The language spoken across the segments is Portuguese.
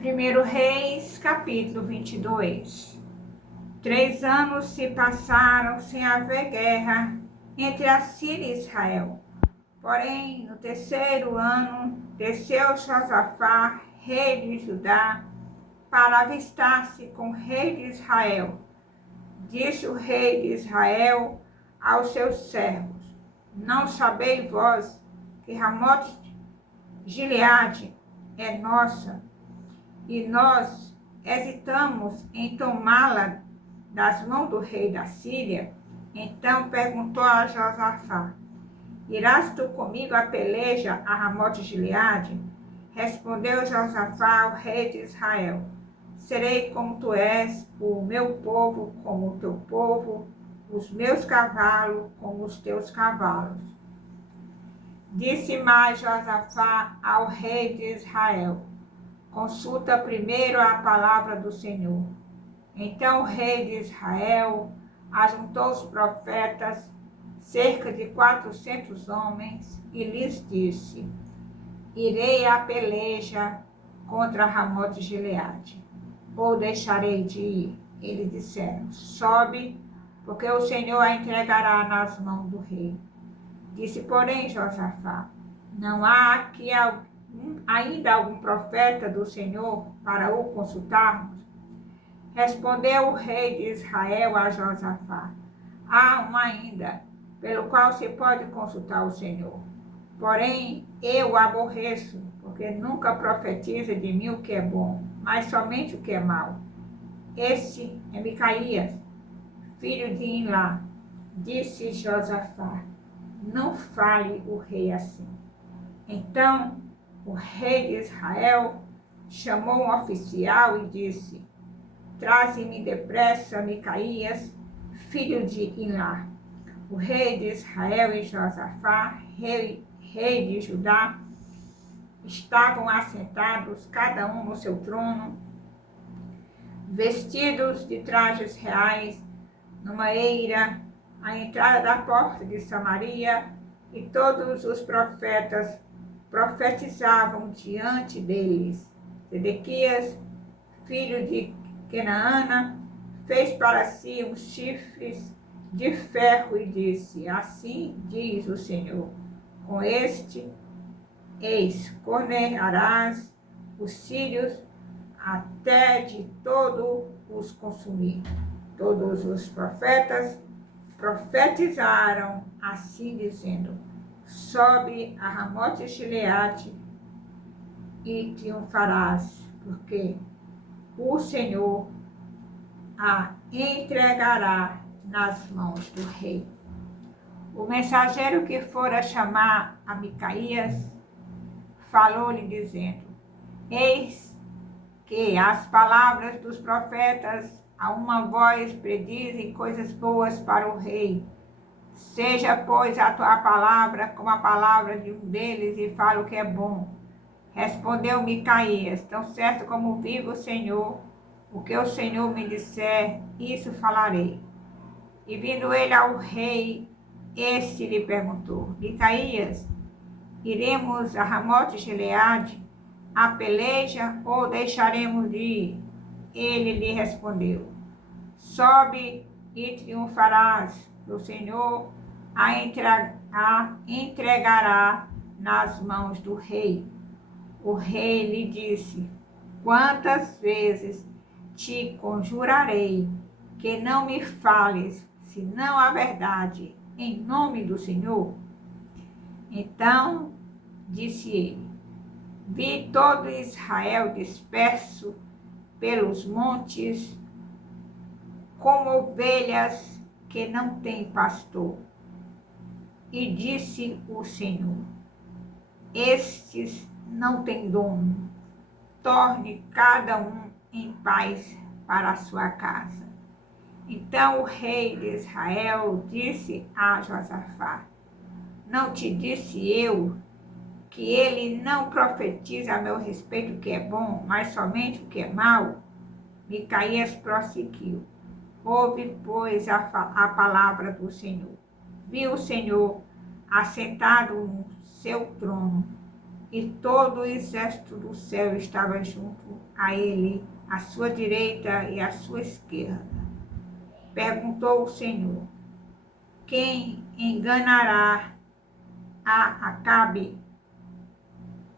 1 Reis, capítulo 22. 3 anos se passaram sem haver guerra entre a Síria e Israel. Porém, no 3º ano, desceu Josafá, rei de Judá, para avistar-se com o rei de Israel. Disse o rei de Israel aos seus servos: Não sabeis vós que Ramote-Gileade é nossa, e nós hesitamos em tomá-la das mãos do rei da Síria? Então perguntou a Josafá: Irás tu comigo a peleja a Ramote-Gileade? Respondeu Josafá ao rei de Israel: Serei como tu és, o meu povo como o teu povo, os meus cavalos como os teus cavalos. Disse mais Josafá ao rei de Israel: Consulta primeiro a palavra do Senhor. Então o rei de Israel ajuntou os profetas, cerca de 400 homens, e lhes disse: Irei à peleja contra Ramote-Gileade, ou deixarei de ir? Eles disseram: Sobe, porque o Senhor a entregará nas mãos do rei. Disse, porém, Josafá: Não há aqui ainda algum profeta do Senhor para o consultarmos? Respondeu o rei de Israel a Josafá: Há um ainda, pelo qual se pode consultar o Senhor. Porém, eu o aborreço, porque nunca profetiza de mim o que é bom, mas somente o que é mau. Este é Micaías, filho de Imlá. Disse Josafá: Não fale o rei assim. Então o rei de Israel chamou um oficial e disse: Traze-me depressa Micaías, filho de Imlá. O rei de Israel e Josafá, rei de Judá, estavam assentados, cada um no seu trono, vestidos de trajes reais, numa eira, à entrada da porta de Samaria, e todos os profetas profetizavam diante deles. Zedequias, filho de Kenaana, fez para si uns chifres de ferro e disse: Assim diz o Senhor: Com este escornearás os sírios até de todo os consumir. Todos os profetas profetizaram assim, dizendo: Sobe a Ramote-Gileade e triunfarás, porque o Senhor a entregará nas mãos do rei. O mensageiro que fora chamar a Micaías falou-lhe, dizendo: Eis que as palavras dos profetas a uma voz predizem coisas boas para o rei. Seja, pois, a tua palavra como a palavra de um deles, e fala o que é bom. Respondeu Micaías: Tão certo como vive o Senhor, o que o Senhor me disser, isso falarei. E vindo ele ao rei, este lhe perguntou: Micaías, iremos a Ramote-Gileade a peleja, ou deixaremos de ir? Ele lhe respondeu: Sobe e triunfarás, que o Senhor a entregará nas mãos do rei. O rei lhe disse: Quantas vezes te conjurarei que não me fales, senão a verdade, em nome do Senhor? Então disse ele: Vi todo Israel disperso pelos montes, como ovelhas que não têm pastor. E disse o Senhor: Estes não têm dono, torne cada um em paz para a sua casa. Então o rei de Israel disse a Josafá: Não te disse eu que ele não profetiza a meu respeito o que é bom, mas somente o que é mau? Micaías prosseguiu: Ouve, pois, a palavra do Senhor. Viu o Senhor assentado no seu trono, e todo o exército do céu estava junto a ele a sua direita e a sua esquerda. Perguntou o Senhor: quem enganará a Acabe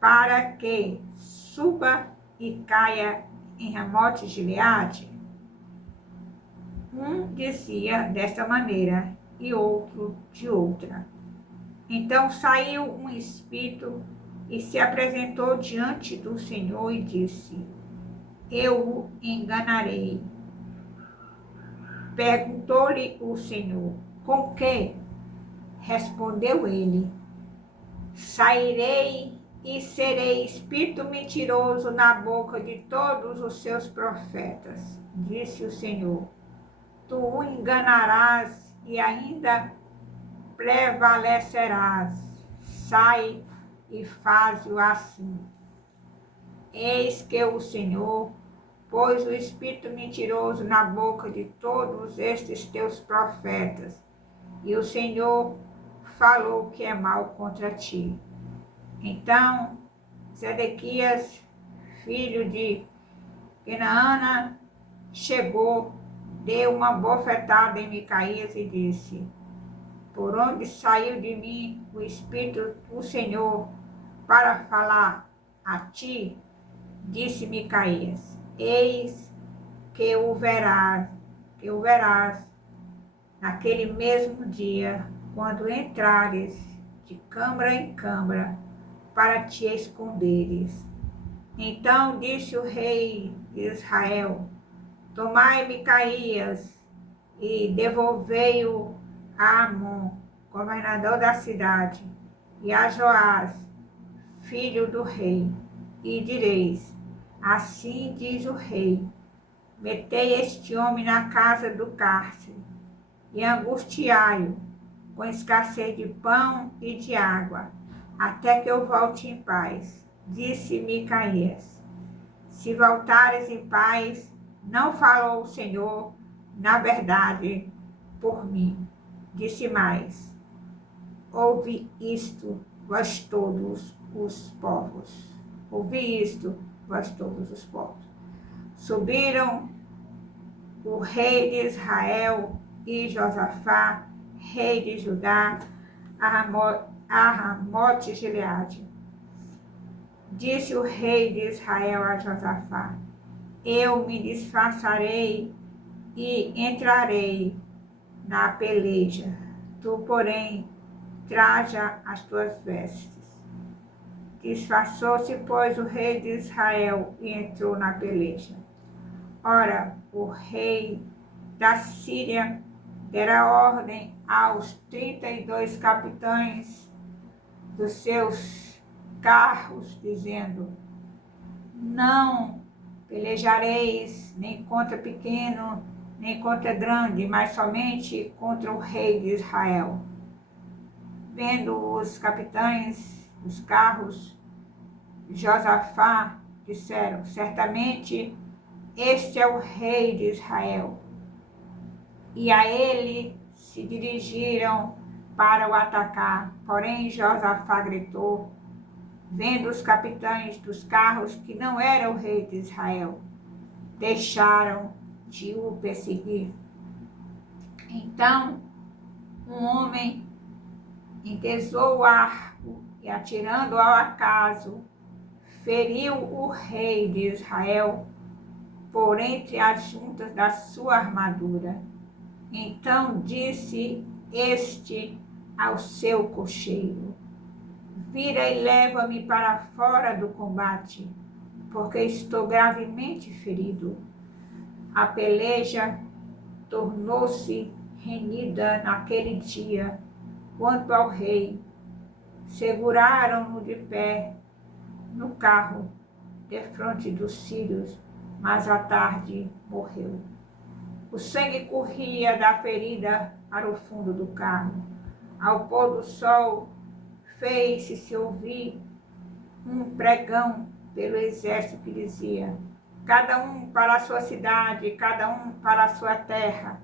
para que suba e caia em Ramote Gileade? Um dizia desta maneira e outro de outra. Então saiu um espírito e se apresentou diante do Senhor e disse: eu o enganarei. Perguntou-lhe o Senhor: com que? Respondeu ele: sairei e serei espírito mentiroso na boca de todos os seus profetas. Disse o Senhor: tu o enganarás e ainda prevalecerás. Sai e faz-o assim. Eis que o Senhor pôs o espírito mentiroso na boca de todos estes teus profetas, e o Senhor falou que é mal contra ti. Então Zedequias, filho de Kenaana, chegou, deu uma bofetada em Micaías e disse: por onde saiu de mim o Espírito do Senhor para falar a ti? Disse Micaías: eis que o verás naquele mesmo dia, quando entrares de câmara em câmara para te esconderes. Então disse o rei de Israel: tomai Micaías e devolvei-o a Amon, governador da cidade, e a Joás, filho do rei, e direis: assim diz o rei, metei este homem na casa do cárcere, e angustiai-o com escassez de pão e de água, até que eu volte em paz. Disse Micaías: se voltares em paz, não falou o Senhor, na verdade, por mim. Disse mais: ouvi isto, vós todos os povos. Ouvi isto, vós todos os povos. Subiram o rei de Israel e Josafá, rei de Judá, a Ramote Gileade. Disse o rei de Israel a Josafá: eu me disfarçarei e entrarei na peleja. Tu, porém, traja as tuas vestes. Disfarçou-se, pois, o rei de Israel e entrou na peleja. Ora, o rei da Síria dera ordem aos 32 capitães dos seus carros, dizendo: não pelejareis nem contra pequeno, nem contra grande, mas somente contra o rei de Israel. Vendo os capitães dos carros, Josafá disseram: certamente este é o rei de Israel. E a ele se dirigiram para o atacar. Porém Josafá gritou, vendo os capitães dos carros que não era o rei de Israel, deixaram de o perseguir. Então um homem entesou o arco e, atirando ao acaso, feriu o rei de Israel por entre as juntas da sua armadura. Então disse este ao seu cocheiro: vira e leva-me para fora do combate, porque estou gravemente ferido. A peleja tornou-se renhida naquele dia. Quanto ao rei, seguraram-no de pé no carro, defronte dos sírios, mas à tarde morreu. O sangue corria da ferida para o fundo do carro. Ao pôr do sol, fez-se ouvir um pregão pelo exército que dizia: cada um para a sua cidade, cada um para a sua terra.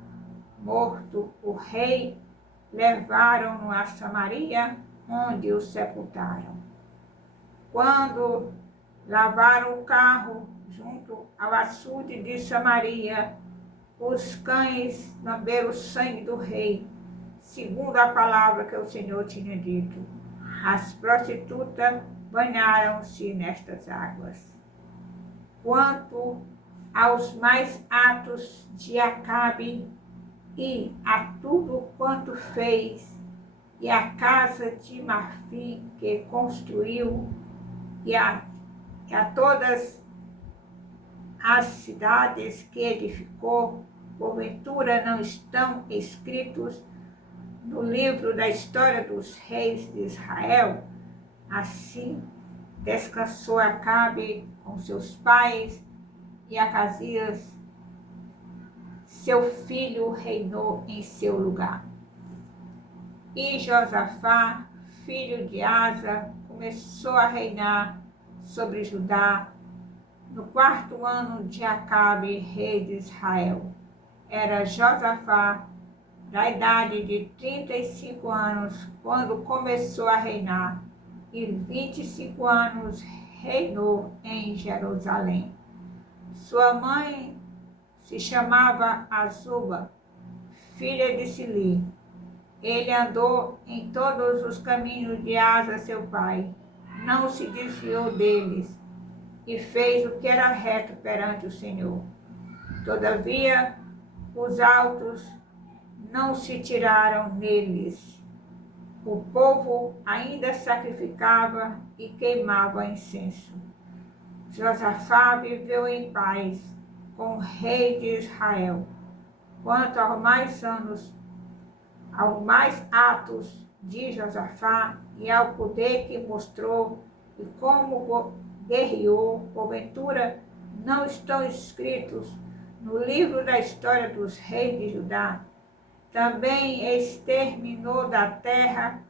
Morto o rei, levaram-no a Samaria, onde o sepultaram. Quando lavaram o carro junto ao açude de Samaria, os cães lamberam o sangue do rei, segundo a palavra que o Senhor tinha dito. As prostitutas banharam-se nestas águas. Quanto aos mais atos de Acabe e a tudo quanto fez, e a casa de marfim que construiu, e a todas as cidades que edificou, porventura não estão escritos no livro da história dos reis de Israel? Assim descansou Acabe com seus pais, e Acasias, seu filho, reinou em seu lugar. E Josafá, filho de Asa, começou a reinar sobre Judá no 4º ano de Acabe, rei de Israel. Era Josafá da idade de 35 anos quando começou a reinar, e 25 anos reinou em Jerusalém. Sua mãe se chamava Azuba, filha de Sili. Ele andou em todos os caminhos de Asa, seu pai, não se desviou deles, e fez o que era reto perante o Senhor. Todavia, os altos não se tiraram neles. O povo ainda sacrificava e queimava incenso. Josafá viveu em paz com o rei de Israel. Quanto aos mais atos de Josafá e ao poder que mostrou e como guerreou, porventura não estão escritos no livro da história dos reis de Judá? Também exterminou da terra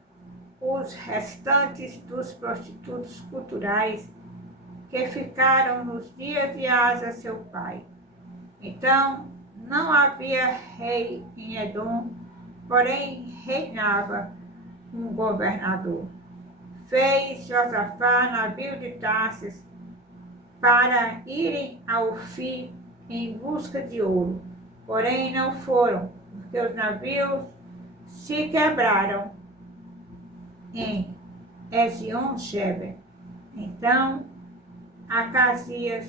os restantes dos prostitutos culturais que ficaram nos dias de Asa, seu pai. Então, não havia rei em Edom, porém reinava um governador. Fez Josafá navio de Tarsis para irem ao Ofir em busca de ouro, porém não foram, porque os navios se quebraram em Ezion-Geber. Então Acasias,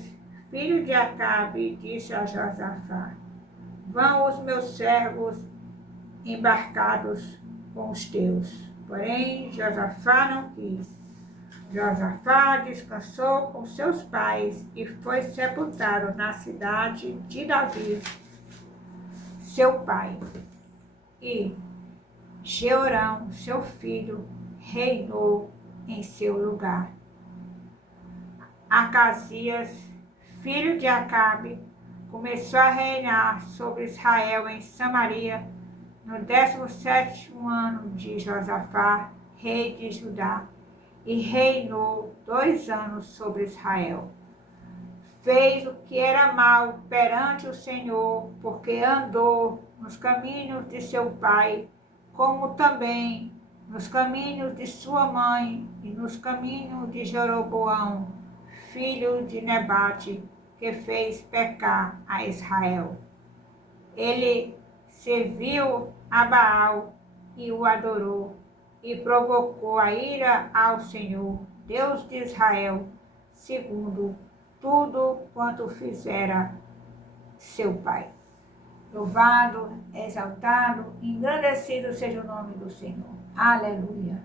filho de Acabe, disse a Josafá: vão os meus servos embarcados com os teus. Porém Josafá não quis. Josafá descansou com seus pais e foi sepultado na cidade de Davi, seu pai. E Jeorão, seu filho, reinou em seu lugar. Acasias, filho de Acabe, começou a reinar sobre Israel em Samaria no 17º ano de Josafá, rei de Judá, e reinou 2 anos sobre Israel. Fez o que era mal perante o Senhor, porque andou nos caminhos de seu pai, como também nos caminhos de sua mãe e nos caminhos de Jeroboão, filho de Nebate, que fez pecar a Israel. Ele serviu a Baal e o adorou, e provocou a ira ao Senhor, Deus de Israel, segundo tudo quanto fizera seu pai. Louvado, exaltado, engrandecido seja o nome do Senhor. Aleluia.